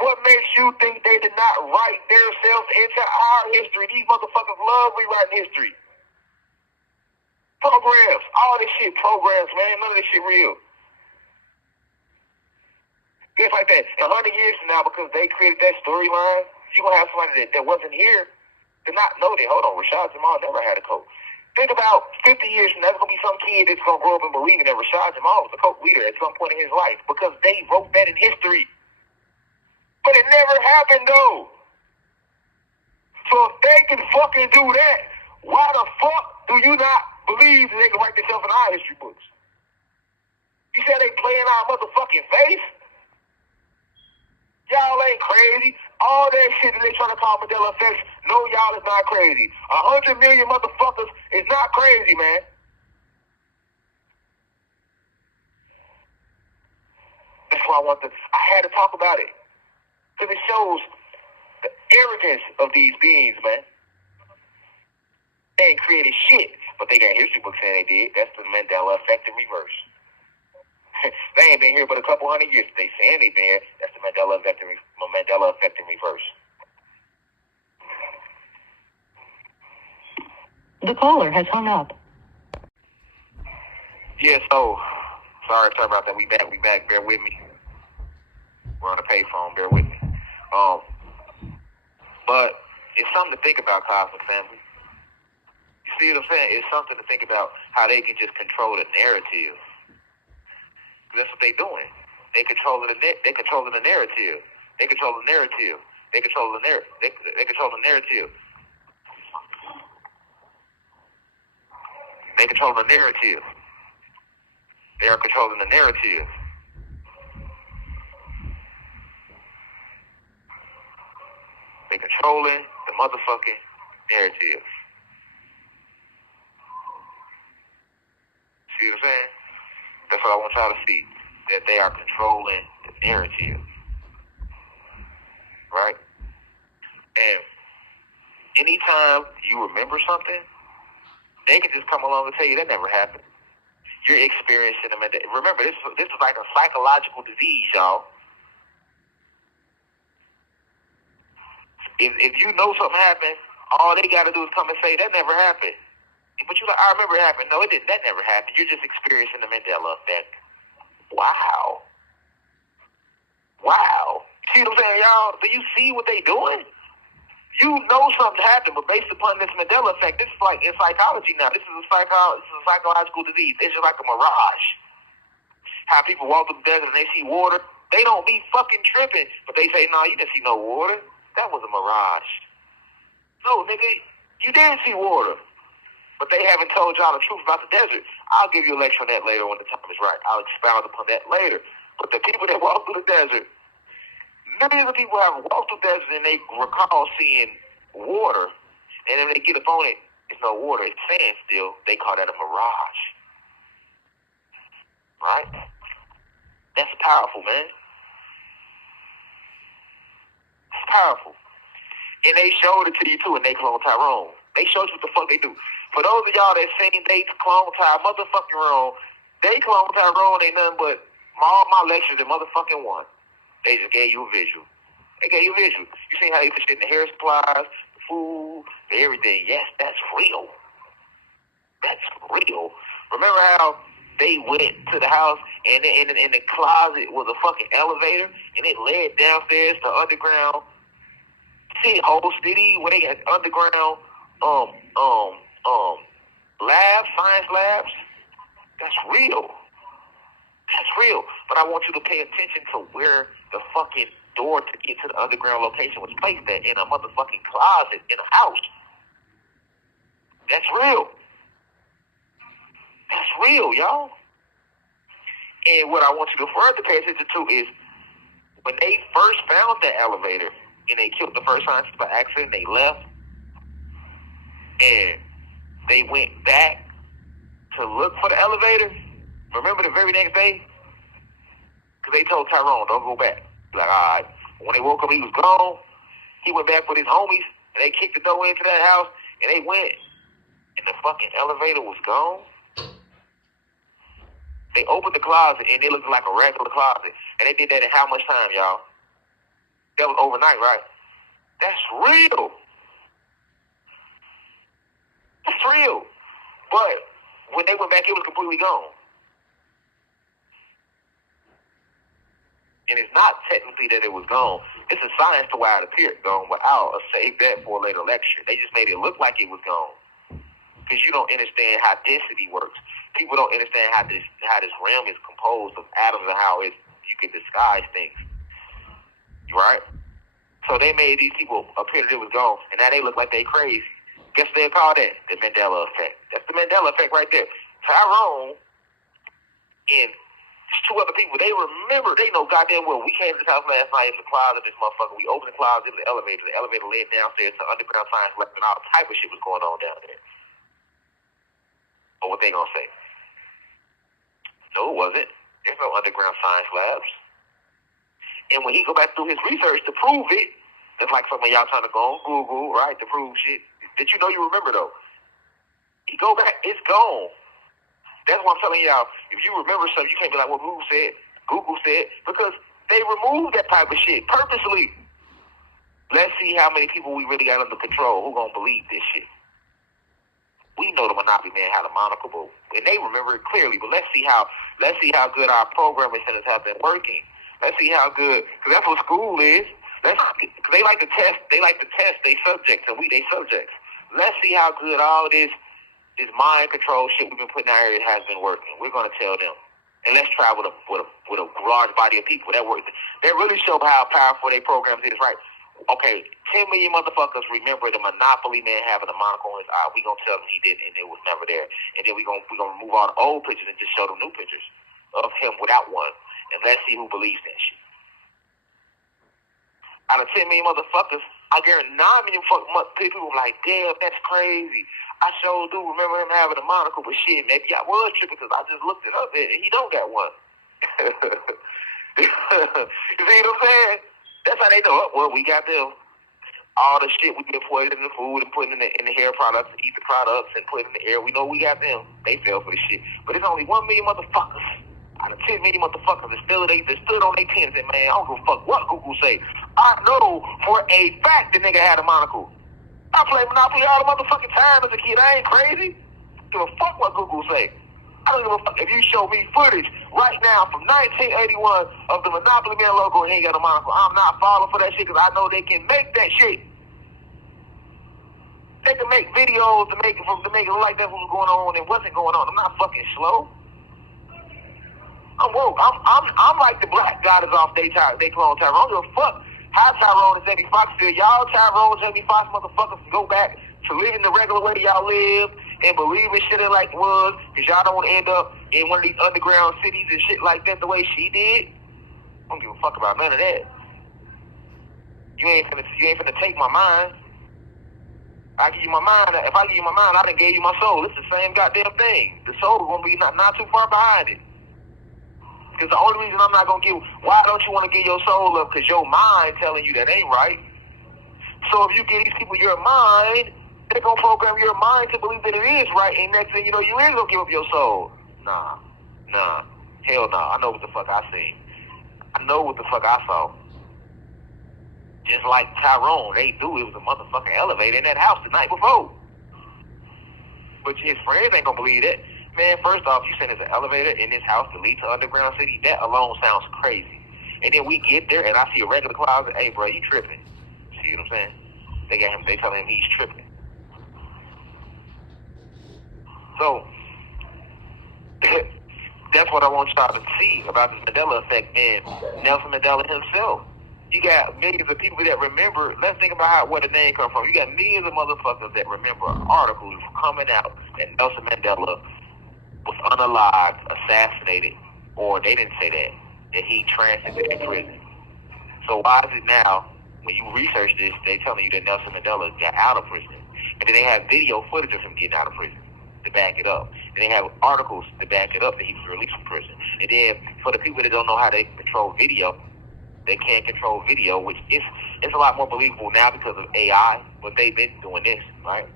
what makes you think they did not write themselves into our history? These motherfuckers love rewriting history. Programs. All this shit programs, man. None of this shit real. Just like that. 100 years from now, because they created that storyline, you're going to have somebody that wasn't here to not know that. Hold on, Rashad Jamal never had a coat. Think about 50 years from now, there's going to be some kid that's going to grow up and believing that Rashad Jamal was a cult leader at some point in his life because they wrote that in history. But it never happened, though. So if they can fucking do that, why the fuck do you not believe that they can write themselves in our history books? You said they playing our motherfucking face? Y'all ain't crazy. All that shit that they trying to call Mandela effects, no, y'all is not crazy. 100 million motherfuckers is not crazy, man. That's why I had to talk about it. Because it shows the arrogance of these beings, man. They ain't created shit, but they got history books saying they did. That's the Mandela effect in reverse. They ain't been here but a couple hundred years. They saying they've been here. That's the Mandela effect in reverse. The caller has hung up. Yeah, so sorry about that. We back. Bear with me. We're on a payphone. Bear with me. But it's something to think about, Cosmic Family. You see what I'm saying? It's something to think about how they can just control the narrative. That's what they doing. They controlling the narrative. They control the narrative. They control the narrative. They control the narrative. They control the narrative. They control the narrative. They are controlling the narrative. They controlling the motherfucking narrative. See what I'm saying? That's what I want y'all to see. That they are controlling the narrative. Right? And anytime you remember something, they can just come along and tell you that never happened. You're experiencing them. Remember, this is like a psychological disease, y'all. If you know something happened, all they got to do is come and say that never happened. But you're like, I remember it happened. No, it didn't. That never happened. You're just experiencing the Mandela effect. Wow. See what I'm saying, y'all? Do you see what they doing? You know something happened, but based upon this Mandela effect, this is like in psychology now. This is a psychological disease. It's just like a mirage. How people walk through the desert and they see water, they don't be fucking tripping, but they say, "No, you didn't see no water. That was a mirage." No, nigga, you did see water, but they haven't told y'all the truth about the desert. I'll give you a lecture on that later when the time is right. I'll expound upon that later. But the people that walk through the desert, millions of people have walked through the desert and they recall seeing water, and then they get up on it, it's no water, it's sand still. They call that a mirage. Right? That's powerful, man. It's powerful. And they showed it to you too, and they clone Tyrone. They showed you what the fuck they do. For those of y'all that seen they clone Ty motherfucking wrong, they clone Tyrone ain't nothing but all my lectures in motherfucking one. They just gave you a visual. They gave you a visual. You seen how they put shit in the hair supplies, the food, everything. Yes, that's real. That's real. Remember how they went to the house and in the closet was a fucking elevator and it led downstairs to underground whole city where they got underground labs, science labs. That's real. That's real. But I want you to pay attention to where the fucking door to get to the underground location was placed at, in a motherfucking closet in a house. That's real. That's real, y'all. And what I want you to further pay attention to is when they first found that elevator and they killed the first scientist by accident, they left and they went back to look for the elevator. Remember the very next day? Because they told Tyrone, don't go back. He's like, all right. When they woke up, he was gone. He went back with his homies and they kicked the door into that house and they went and the fucking elevator was gone. They opened the closet and it looked like a regular closet. And they did that in how much time, y'all? That was overnight, right? That's real. That's real. But when they went back, it was completely gone. And it's not technically that it was gone. It's a science to why it appeared gone, but I'll save that for a later lecture. They just made it look like it was gone. because you don't understand how density works. People don't understand how this realm is composed of atoms and how you can disguise things, right? So they made these people appear that it was gone, and now they look like they crazy. Guess what they call that? The Mandela effect. That's the Mandela effect right there. Tyrone and two other people, they remember, they know goddamn well, we came to this house last night, it's a closet, this motherfucker, we opened the closet, it was the elevator led downstairs to underground science lab, and all type of shit was going on down there. Or what they gonna say? No, it wasn't. There's no underground science labs. And when he go back through his research to prove it, that's like some of y'all trying to go on Google, right, to prove shit that you know you remember though. You go back, it's gone. That's why I'm telling y'all, if you remember something, you can't be like what Google said, because they removed that type of shit purposely. Let's see how many people we really got under control who gonna believe this shit. We know the Monopoly man had a monocle, and they remember it clearly. But let's see how good our programming centers have been working. Let's see how good, because that's what school is. Cause they like to test their subjects, and we they subjects. Let's see how good all this mind control shit we've been putting out here has been working. We're gonna tell them, and let's try with a large body of people that work. That really show how powerful their programs is, right? Okay, 10 million motherfuckers remember the Monopoly man having a monocle on his eye. We gonna tell them he did, and it was never there. And then we gonna remove all the old pictures and just show them new pictures of him without one, and let's see who believes that shit. Out of 10 million motherfuckers, I guarantee 9 million people were like, damn, that's crazy. I sure do remember him having a monocle, but shit, maybe I was tripping because I just looked it up and he don't got one. You see what I'm saying? That's how they know. Well, we got them. All the shit we've been putting in the food and putting in the hair products, eat the products, and putting in the air. We know we got them. They fell for the shit. But it's only 1 million motherfuckers out of 10 million motherfuckers that stood on their pins and said, man, I don't give a fuck what Google say. I know for a fact the nigga had a monocle. I played Monopoly all the motherfucking time as a kid. I ain't crazy. Give a fuck what Google say. I don't give a fuck if you show me footage right now from 1981 of the Monopoly Man logo and he ain't got a monocle. I'm not falling for that shit because I know they can make that shit. They can make videos to make it look like that's what was going on and wasn't going on. I'm not fucking slow. I'm woke. I'm like the black guy that's off they clone Tyrone. I don't give a fuck how Tyrone and Jamie Foxx feel. Y'all Tyrone, Jamie Foxx motherfuckers can go back to living the regular way y'all live and believe in shit like it was, because y'all don't want to end up in one of these underground cities and shit like that the way she did. I don't give a fuck about none of that. You ain't finna take my mind. I give you my mind. If I give you my mind, I done gave you my soul. It's the same goddamn thing. The soul is gonna be not too far behind it. Because the only reason I'm not gonna give, why don't you want to give your soul up? Because your mind telling you that ain't right. So if you give these people your mind, they're gonna program your mind to believe that it is right, and next thing you know, you is gonna give up your soul. Nah, hell no. I know what the fuck I seen. I know what the fuck I saw. Just like Tyrone, they knew it was a motherfucking elevator in that house the night before. But his friends ain't gonna believe that. Man, first off, you saying there's an elevator in this house to lead to underground city? That alone sounds crazy. And then we get there and I see a regular closet. Hey, bro, you tripping? See what I'm saying? They telling him he's tripping. So that's what I want y'all to see about this Mandela effect, man. Nelson Mandela himself. You got millions of people that remember. Let's think about where the name come from. You got millions of motherfuckers that remember articles coming out that Nelson Mandela was unalived, assassinated, or they didn't say that he transited in prison. So why is it now, when you research this, they telling you that Nelson Mandela got out of prison? And then they have video footage of him getting out of prison to back it up. And they have articles to back it up that he was released from prison. And then for the people that don't know how they control video, they can't control video, which it's a lot more believable now because of AI, but they've been doing this, right?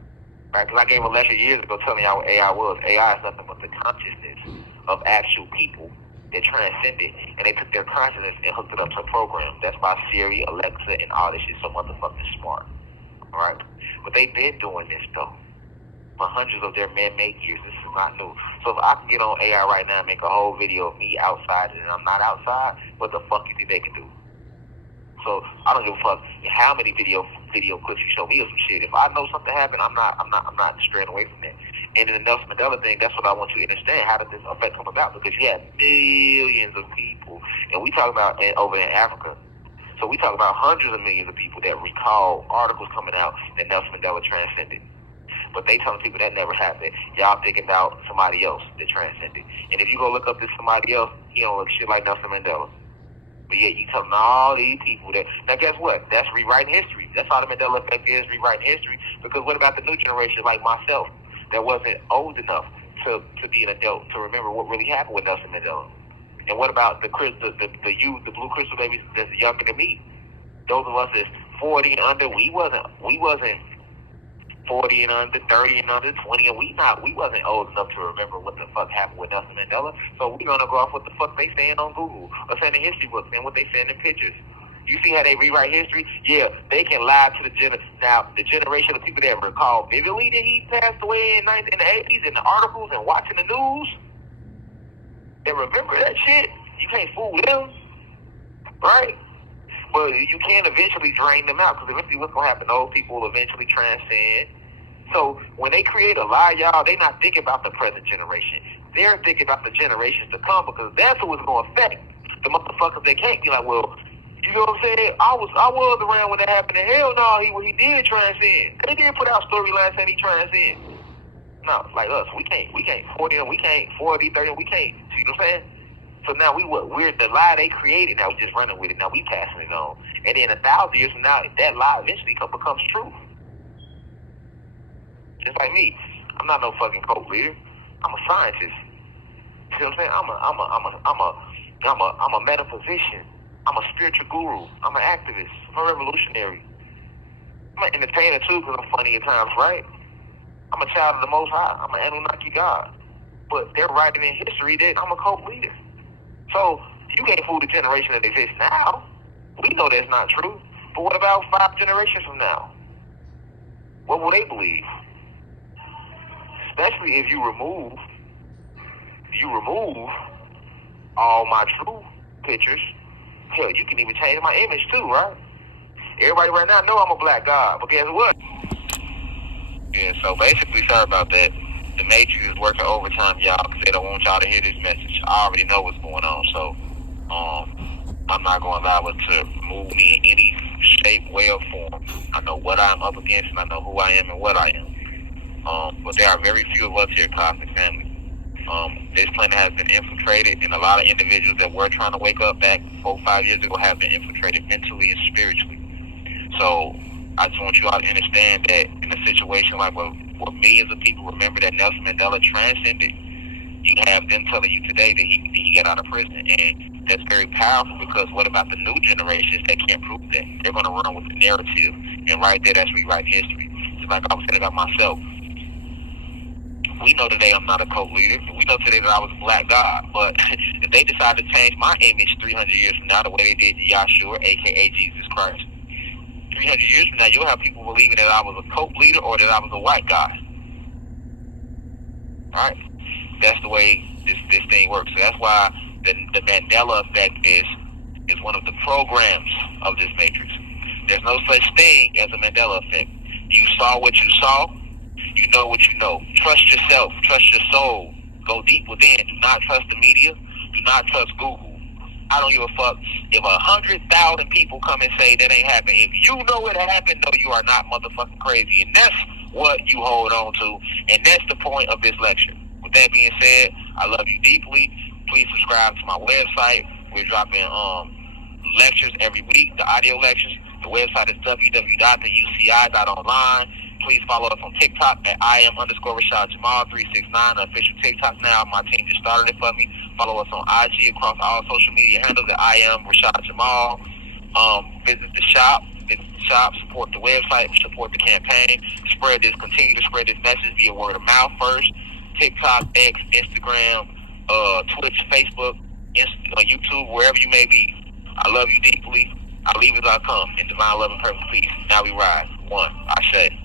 Right? Because I gave a lecture years ago telling y'all what AI was. AI is nothing but the consciousness of actual people that transcended, and they took their consciousness and hooked it up to a program. That's why Siri, Alexa, and all this shit so motherfucking smart, all right? But they've been doing this, though, for hundreds of their man-made years. This is not new. So if I can get on AI right now and make a whole video of me outside and I'm not outside, what the fuck you think they can do? So I don't give a fuck how many video clips you show me of some shit. If I know something happened, I'm not straying away from that. And in the Nelson Mandela thing, that's what I want you to understand. How did this effect come about? Because you had millions of people, and we talk about over in Africa. So we talk about hundreds of millions of people that recall articles coming out that Nelson Mandela transcended. But they telling people that never happened. Y'all thinking about somebody else that transcended. And if you go look up this somebody else, he don't look shit like Nelson Mandela. But yet you telling all these people that, now guess what? That's rewriting history. That's all the Mandela effect is, rewriting history. Because what about the new generation like myself that wasn't old enough to be an adult to remember what really happened with Nelson Mandela? And what about the youth, the blue crystal babies that's younger than me? Those of us that's 40 and under, we wasn't 40 and under, 30 and under, 20, and we wasn't old enough to remember what the fuck happened with Nelson Mandela. So we're gonna go off what the fuck they saying on Google or saying in history books and what they saying in pictures. You see how they rewrite history? Yeah, they can lie to the generation of people that recall vividly that he passed away in the 80s in the articles and watching the news. They remember that shit. You can't fool with them, right? But you can eventually drain them out, because eventually what's going to happen? Those people will eventually transcend. So when they create a lie, y'all, they not thinking about the present generation. They're thinking about the generations to come, because that's what's going to affect the motherfuckers that can't be like, well, you know what I'm saying? I was around when that happened, and hell no, he did transcend. They did put out storylines saying he transcend. No, like us, we can't 40, we can't 40, 30, we can't. See what I'm saying? So now we're the lie they created. Now we just running with it. Now we passing it on. And then 1,000 years from now, that lie eventually becomes true. Just like me, I'm not no fucking cult leader. I'm a scientist. See what I'm saying? I'm a metaphysician. I'm a spiritual guru. I'm an activist. I'm a revolutionary. I'm an entertainer too, because I'm funny at times, right? I'm a child of the Most High. I'm an Anunnaki God. But they're writing in history that I'm a cult leader. So you can't fool the generation that exists now. We know that's not true. But what about 5 generations from now? What will they believe? Especially if you remove all my true pictures. Hell, you can even change my image too, right? Everybody right now know I'm a black god, but guess what? Yeah, so basically, sorry about that. The Matrix is working overtime, y'all, because they don't want y'all to hear this message. I already know what's going on, so I'm not going to allow it to move me in any shape, way, or form. I know what I'm up against, and I know who I am and what I am. But there are very few of us here, Cosmic Family. This planet has been infiltrated, and a lot of individuals that were trying to wake up back 4 or 5 years ago have been infiltrated mentally and spiritually. So I just want you all to understand that in a situation like where millions of people remember that Nelson Mandela transcended, you have them telling you today that he got out of prison. And that's very powerful, because what about the new generations that can't prove that? They're going to run with the narrative. And right there, that's rewriting history. Just like I was saying about myself. We know today I'm not a cult leader. We know today that I was a black god. But if they decide to change my image 300 years from now the way they did to Yahshua, a.k.a. Jesus Christ, 300 years from now, you'll have people believing that I was a cult leader or that I was a white guy. All right? That's the way this thing works. So that's why the Mandela effect is one of the programs of this matrix. There's no such thing as a Mandela effect. You saw what you saw. You know what you know. Trust yourself. Trust your soul. Go deep within. Do not trust the media. Do not trust Google. I don't give a fuck if 100,000 people come and say that ain't happened. If you know it happened, no, you are not motherfucking crazy. And that's what you hold on to. And that's the point of this lecture. With that being said, I love you deeply. Please subscribe to my website. We're dropping lectures every week, the audio lectures. The website is www.theuci.online. Please follow us on TikTok at @IM_Rashad Jamal 369, the official TikTok now. My team just started it for me. Follow us on IG across all social media handles at @Rashad Jamal. Visit the shop, support the website, support the campaign. Continue to spread this message via word of mouth first. TikTok, X, Instagram, Twitch, Facebook, YouTube, wherever you may be. I love you deeply. I leave as I come in divine love and perfect peace. Now we ride. One, I say.